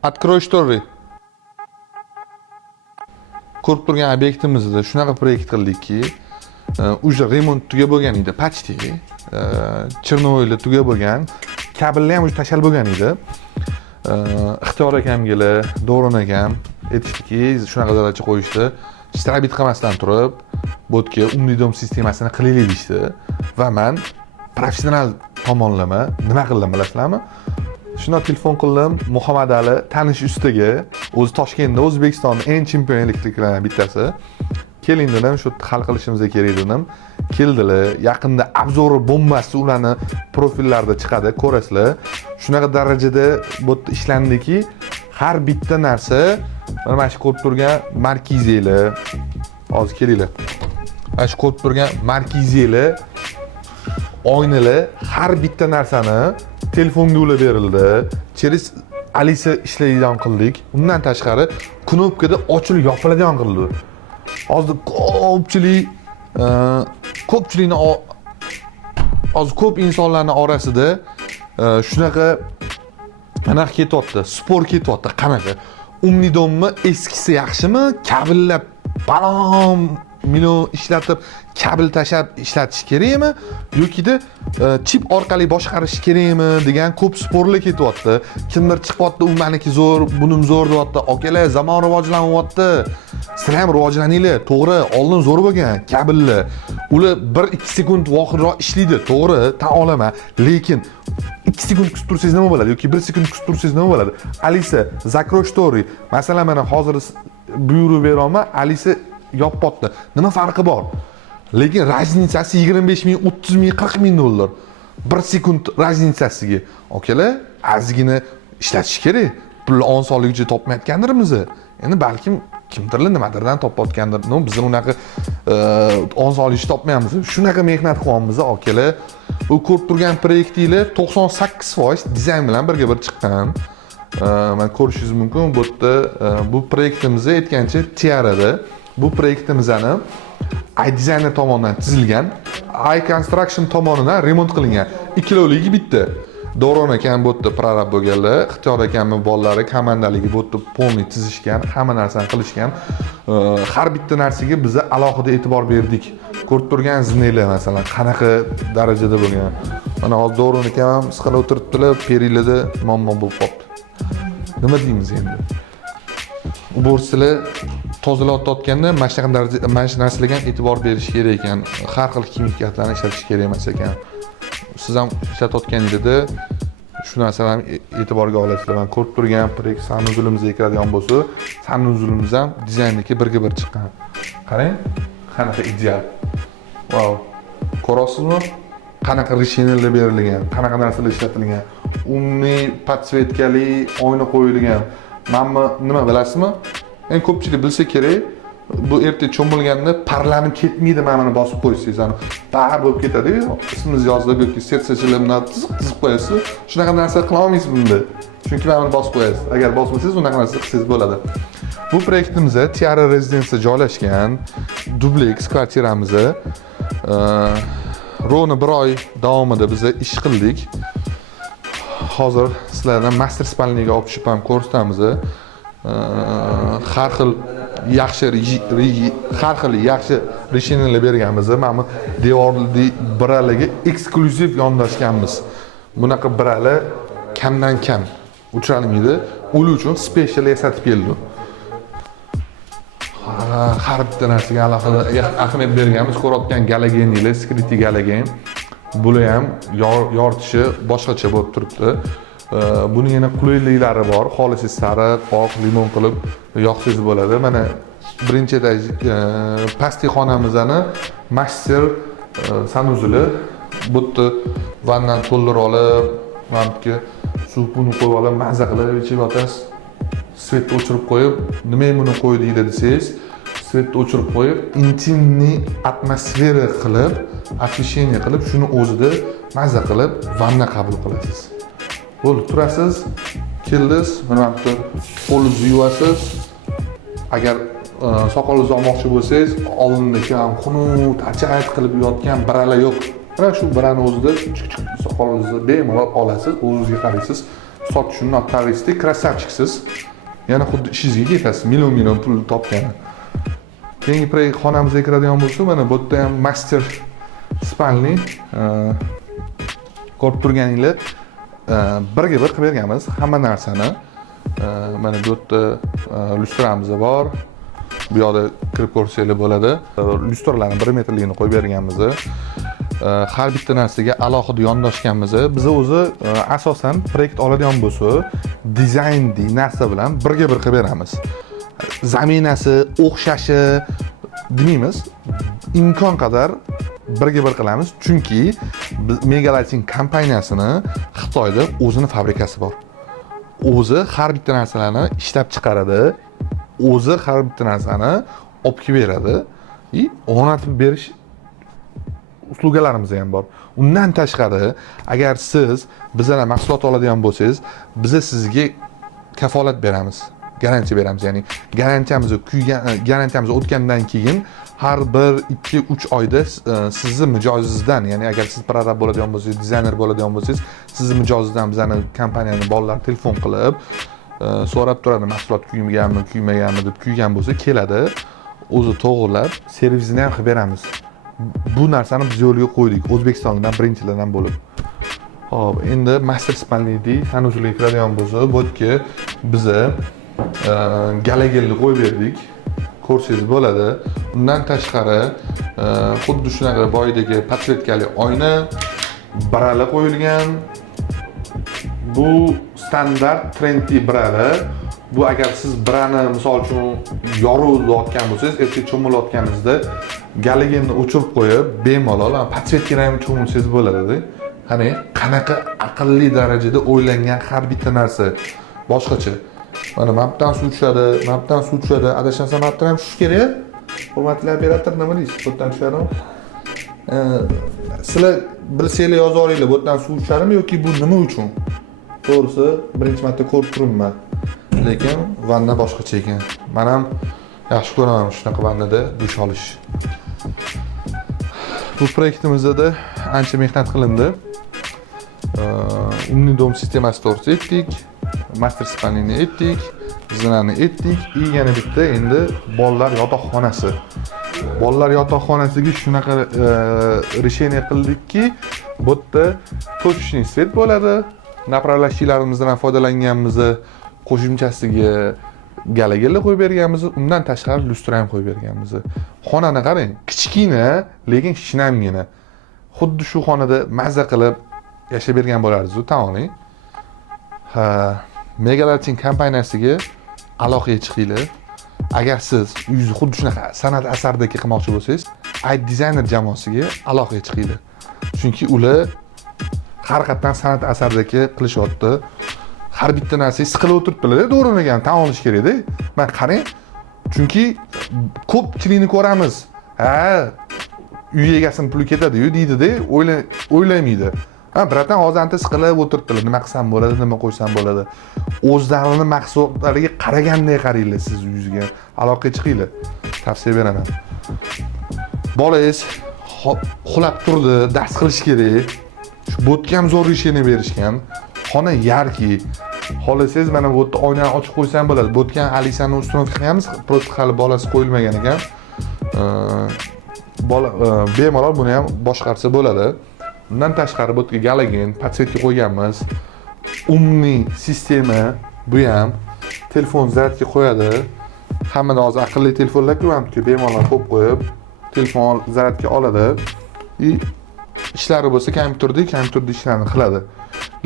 Открой story. Ko'rib turgan obyektimizda shunaqa proyekt qildikki, уже remont tugab bo'lgan edi, почти. Chernovyli tugab bo'lgan, kabellar ham уже tashal bo'lgan edi. Ixtiyor akamga, Do'ron akam aytishdiki, shunaqa zaracha qo'yishdi. Strabit qilmasdan turib, bo'tga umidom sistemasini qilaylik deyishdi va men professional tomonlama nima qildim bilasizlarmi? Shuna telefon qildim, Muhammad Ali tanish ustaga, o'zi Toshkentda O'zbekistonning eng chempion elektriklardan bittasi. Keling dedim, shu hal qilishimiz kerak dedim. Keldilar, yaqinda obzori bombasi ularni profillarida chiqadi, ko'rasizlar. Shunaqa darajada bu ishlandiki, har bitta narsa mana shu ko'rib turgan markizelar, hozir kelinglar. Mana shu ko'rib turgan markizelar, oynalar, har bitta narsani telefonga ulab berildi. Через Alisa ishlaydigan qildik. Undan tashqari knopkada ochilib yopiladigan qildi. Hozir ko'pchilikni hozir ko'p insonlarning orasida shunaqa anaqa ketyapti, spor ketyapti. Qanaqa? Umidonmi eskisi yaxshimi? Kabellar balon million ishlatib, kabel tashab ishlatish kerakmi yoki-da chip orqali boshqarish kerakmi degan ko'p sporlar ketyapti. Kimdir chiqyapti, u meniki zo'r, bunim zo'r deyapti. Akalar, zamon rivojlanyapti. Sizlar ham rivojlaninglar. To'g'ri, oldin zo'r bo'lgan kabellar. Ular 1-2 sekund vaqtroq ishlaydi, to'g'ri, tan olaman. Lekin 2 sekund kutib tursangiz nima bo'ladi yoki 1 sekund kutib tursangiz nima bo'ladi? Alisa, zakroy story. Masalan, mana hozir buyruq beraman, Alisa yoppotdi. Nima farqi bor? Lekin raznicasi 25 ming, 30 ming, 40 ming dollar. 1 sekund raznicasiga. Okalar, azgina ishlatish kerak. Pul on sonligicha topmayotgandirmiz. Endi balkim kimdirlar nimadirdan topayotgandir. Biz unaqa on sonlik topmaymiz. Shunaqa mehnat qilyapmiz, okalar. Bu ko'rib turgan proyektinglar 98% dizayn bilan birga bir chiqqan. Mana ko'rishingiz mumkin. Bu yerda bu proyektimizni aytgancha Tiarada bu proyektimizni iDesigner tomonidan tuzilgan, iConstruction tomonidan remont qilingan. Ikkilovligi bitta. Do'ron akam bu yerda prorab bo'lganlar, Ixtiyor akamning bolalari komandaligi bu yerda polni tuzishgan, hamma narsani qilishgan. Har bitta narsaga biz alohida e'tibor berdik. Ko'rib turgan zineylar masalan qanaqa darajada bo'lgan. Mana hozir Do'ron akam ham siqilib o'tiribdilar, peringlarda muammo bo'lib qoldi. Nima deymiz endi? Bo'rsilar tozalayotganda mana shu narsalarga ham e'tibor berish kerak ekan. Har xil kimikatlarni ishlatish kerak emas ekan. Siz ham ishlatayotganingizda shu narsalarni e'tiborga olasizlar. Men ko'rib turgan proyekt sanuzulimizga kiradigan bo'lsa, sanuzulimiz ham dizaynniki birga bir chiqqan. Qarang, qanaqa ideal. Wow. Ko'rasizmi? Qanaqa решениyalar berilgan, qanaqa narsalar ishlatilgan. Umumiy podsvetkali oyna qo'yilgan. Mana nima bilasizmi? En ko'pchilik bilsa kerak, bu erta cho'milganda parlanib ketmaydi, mana buni bosib qo'ysangiz, ana bar bo'lib ketadi-yu, ismingiz yozilib yoki sertsachilarni tizib qo'yasiz. Shunaqa narsa qila olmaysiz bunda. Chunki mana buni bosib qo'yasiz. Agar bosmasangiz, unaqa narsa qilsangiz bo'ladi. Bu proyektimizda Tiara rezidensiya joylashgan, dublex kvartiramizda rovni 1 oy davomida biz ish qildik. Hozir sizlardan master spalniga olib tushib ham ko'rsatamiz. Har xil yaxshi решениyalar berganmiz. Mana devorli biralarga eksklyuziv yondashganmiz. Bunaqa biralar kamdan kam uchralmaydi. Ular uchun special yasatib keldi. Har bitta narsaga alohida ahamiyat berganmiz. Ko'rayotgan galagenlar, skriti galagen. Bular ham yoritishi boshqacha bo'lib turibdi. Buning yana qulayliklari bor. Xohlasangiz sariq, oq, limon qilib yoqsangiz bo'ladi. Mana birinchi etaj pastki xonamizni master sanuzuli. Bu yerda vannadan to'ldirib olib, manimki suvni qo'yib olib, maza qilib ichib yotasiz. Svetni o'chirib qo'yib, nimaga buni qo'ydinglar desangiz, svetni o'chirib qo'yib, intimniy atmosfera qilib, освещение qilib, shuni o'zida maza qilib vanna qabul qilasiz. Bo'lib turasiz, keldingiz, mana bu qo'lingizni yuvasiz. Agar soqolingizni olmoqchi bo'lsangiz, oldindagi ham xunuk, achayt qilib yotgan biralar yo'q. Mana shu birani o'zida soqolingizni bemalol olasiz, o'zingizga qaraysiz, sotish notaristik krasavchiksiz. Yana xuddi ishingizga ketasiz, million pul topgani. Keyingi proyekt xonamizga kiradigan bo'lsa, mana bu yerda ham master spalni ko'rib turganinglar birga bir qilib berganmiz hamma narsani. Mana bu yerda lyustramiz bor. Bu yoqda kirib ko'rsanglar bo'ladi. Lyustralarni 1 metrligini qo'yib berganmiz. Har bitta narsaga alohida yondoshganmiz. Biz o'zi asosan proyekt oladigan bo'lsa, dizayndi narsa bilan birga bir qilib beramiz. Zaminasi, o'xshashi demaymiz. Imkon qadar birga bir qilamiz, chunki Mega Lighting kompaniyasini Xitoyda o'zini fabrikasi bor. O'zi har bitta narsalarni ishlab chiqaradi, o'zi har bitta narsani olib kelib beradi va o'rnatib berish uslugalarimiz ham bor. Undan tashqari, agar siz bizdan mahsulot oladigan bo'lsangiz, biz sizga kafolat beramiz. Garantiya beramiz, ya'ni garantiyamiz o'tgandan keyin har 1-2-3 oyda sizni mijozingizdan, ya'ni agar siz prorab bo'ladigan bo'lsangiz, dizayner bo'ladigan bo'lsangiz, sizni mijozingizdan bizning kompaniyaning bolalar telefon qilib so'rab turadi, mahsulot kuymaganmi deb, kuygan bo'lsa keladi, o'zi to'g'rilab, servisini ham qilib beramiz. Bu narsani biz yo'lga qo'ydik, O'zbekistondan birinchilardan bo'lib. Xo'p, endi master spalnida sanuzilga kiradigan bo'lsa, bu yerga biz galagelni qo'yib berdik. Ko'rsangiz bo'ladi. Undan tashqari, xuddi shunaqa boyidagi podsvetkali oyna, brala qo'yilgan. Bu standart trendy brala. Bu agar siz brani misol uchun yorug'layotgan bo'lsangiz, ertaga cho'milayotganingizda galagenni o'chirib qo'yib, bemalol podsvetkani ham cho'milsangiz bo'ladi. Qani, qanaqa aqlli darajada o'ylangan har bitta narsa. Boshqacha. Mana mapdan suv tushadi, adashmasam mapdan ham tushish kerak. Hurmatli operator, nima deysiz? Bu yerdan tushadimi? Sizlar bilsanglar yozib olinglar, bu yerdan suv tushadimi yoki bu nima uchun? To'g'risi, birinchi marta ko'rib turibman. Lekin vanna boshqacha ekan. Men ham yaxshi ko'raman shunaqa vannada dush olish. Bu proyektimizda ancha mehnat qilindi. Umni dom sistemasi to'g'risida etdik. Master spalnini etdik, zinani etdik. Yana bitta endi bolalar yotoqxonasi. Bolalar yotoqxonasiga shunaqa решение qildikki, bu yerda точечный svet bo'ladi. Направляющийлаrimizdan foydalanganmiz, qo'shimchasiga galagellar qo'yib berganmiz, undan tashqari lustra ham qo'yib berganmiz. Xonani qarang, kichkina, lekin shinamgina. Xuddi shu xonada mazza qilib yashab bergan bo'lardingiz, tan oling. Mega Lighting kompaniyasiga aloqaga chiqinglar. Agar siz uyingizni xuddi shunaqa san'at asaridagi qilmoqchi bo'lsangiz, dizayner jamoasiga aloqaga chiqinglar. Chunki ular har qatdan san'at asaridagi qilishyapti. Har bitta narsaga siqilib o'tiribdilar, to'g'riligini tan olish kerak-da. Men qarang, chunki ko'pchilikni ko'ramiz. Uy egasini puli ketadi-yu deydi-da, o'ylamaydi. Biratan hozir anta siqilib o'tiribdilar. Nima qilsam bo'ladi, nima qo'ysam bo'ladi. O'zlarining mahsulotlariga qaraganday qaranglar, siz uyingizga aloqaga chiqinglar. Tavsiya beraman. Bolangiz xulab turdi, dars qilish kerak. Shu bo'tga ham zo'r ishini berishgan. Xona yarki. Xohlasangiz mana bu yerda oynani ochib qo'ysam bo'ladi. Bo'tgan Alisani ustinovka qilamiz, просто hali bolasi qo'yilmagan ekan. Bola bemalol buni ham boshqarsa bo'ladi. Undan tashqari bu yerga galagen, podsvetka qo'yganmiz. Umni sistema bu ham telefon zaryadga qo'yadi. Hammada hozir aqlli telefonlar ko'ryapti, bemalol qo'yib qo'yib, telefon zaryadga oladi. Ishlari bo'lsa kompyuterda ishlarni qiladi.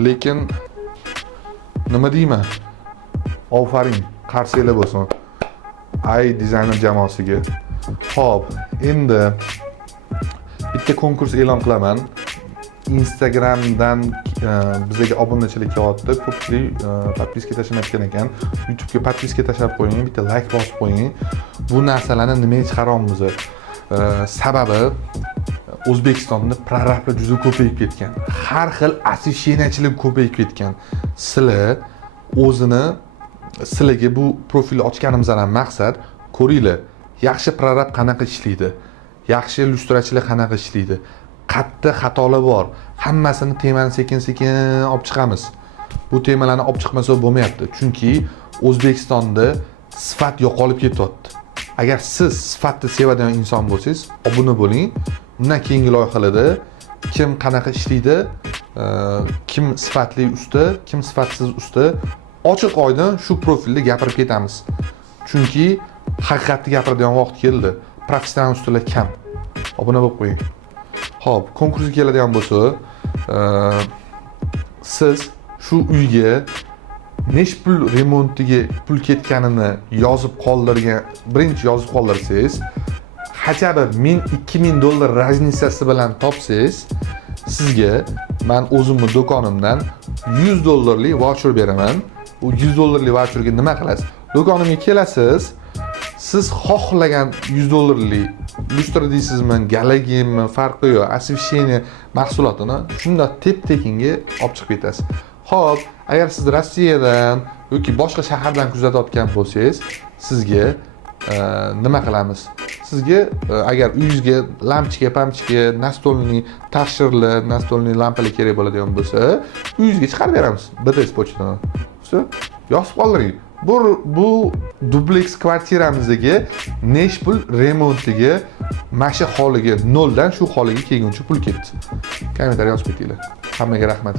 Lekin nima deyman? Ofaring, qarsanglar bo'lsin. Dizayner jamoasiga. Xo'p, endi bitta konkurs e'lon qilaman. Instagramdan bizga obunachilik qilyapti. Ko'pchilik podpiska tashlamayotgan ekan. YouTube'ga podpiska tashlab qo'ying, bitta like bosib qo'ying. Bu narsalarni nimaga chiqaryapmiz? Sababi O'zbekistonda prorablar juda ko'payib ketgan. Har xil assosiatsiyachilik ko'payib ketgan. Sizlarga bu profilni ochganimizdan maqsad ko'ringlar. Yaxshi prorab qanaqa ishlaydi? Yaxshi illyustrachilar qanaqa ishlaydi? Qatta xatolar bor. Hammasini temani sekin-sekin olib chiqamiz. bu temalarni olib chiqmasa bo'lmayapti. Chunki O'zbekistonda sifat yo'qolib ketyapti. Agar siz sifatni sevadigan inson bo'lsangiz, obuna bo'ling. Undan keyingi loyihalarda kim qanaqa ishlaydi, kim sifatli usta, kim sifatsiz usta, ochiq oydin shu profilda gapirib ketamiz. Chunki haqiqatni gapiradigan vaqt keldi. Professional ustalar kam. Obuna bo'lib qo'ying. Xo'p, konkursga keladigan bo'lsa, siz shu uyga necha pul remontiga pul ketganini yozib qoldirgan, birinchi yozib qoldirsangiz, hachaba $1000-2000 raznisasi bilan topsangiz, sizga men o'zimning do'konimdan $100 voucher beraman. U $100 voucherga nima qilasiz? Do'konimga kelasiz, siz xohlagan $100 lustra deysizmi, galagimmi, farqi yo'q, освещение mahsulotini shunda tep-tekinga olib chiqib ketasiz. Xo'p, agar siz Rossiyadan yoki boshqa shahardan kuzatayotgan bo'lsangiz, sizga nima qilamiz? Sizga agar uyingizga lampochka, настольный tashirlar, настольный lampalar kerak bo'ladigan bo'lsa, uyingizga chiqarib beramiz. BTS pochtadan. Yozib qoldiring. Bu dupleks kvartiramizdagi necha pul remontiga, mana holiga 0 dan shu holiga kelguncha pul ketdi. Kommentariy yozib ketinglar. Hammaga rahmat.